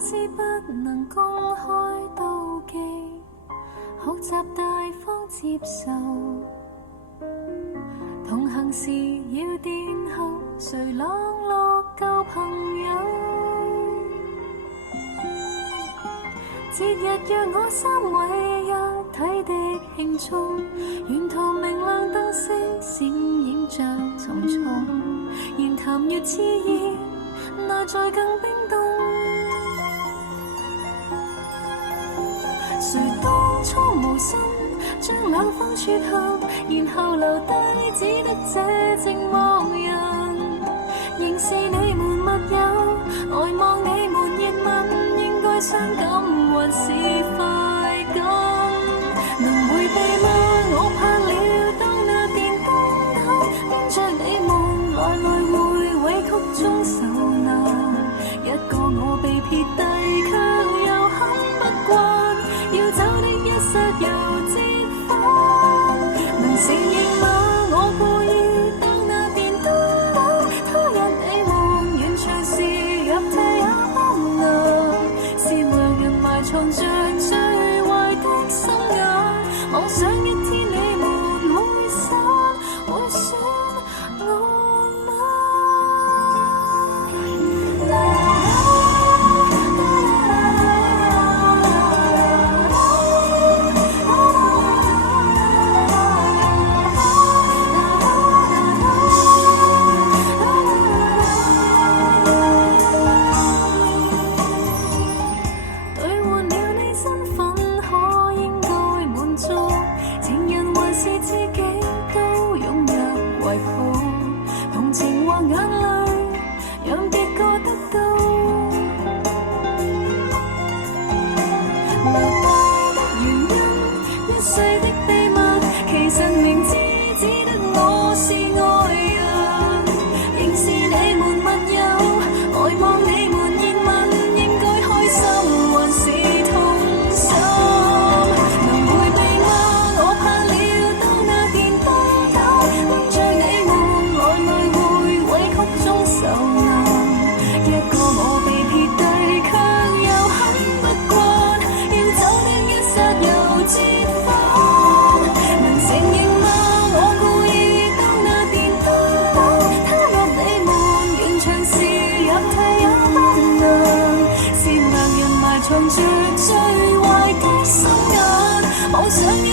那是不能公開妒忌，學習大方接受，同行時要殿後，誰冷落舊朋友？節日約我3位一體的慶祝，沿途明亮燈飾閃映着沉重，言談越熾熱，內在更冰凍。誰當初無心將兩方撮合，然後留低只得這寂寞人。仍是你們密友，呆望你們熱吻，應該傷感還是快感？能迴避嗎？我怕了，當那電燈膽跟着你們來來回委曲中受難，一個我被撇低卻又很不慣，要走的一剎又折返，能承認嗎？我故意當那電燈膽他日你們完全是入地也不能，善良人埋藏着最壞的心眼，妄想一天你們會散，會選我嗎？藏着最壞的心眼，妄想一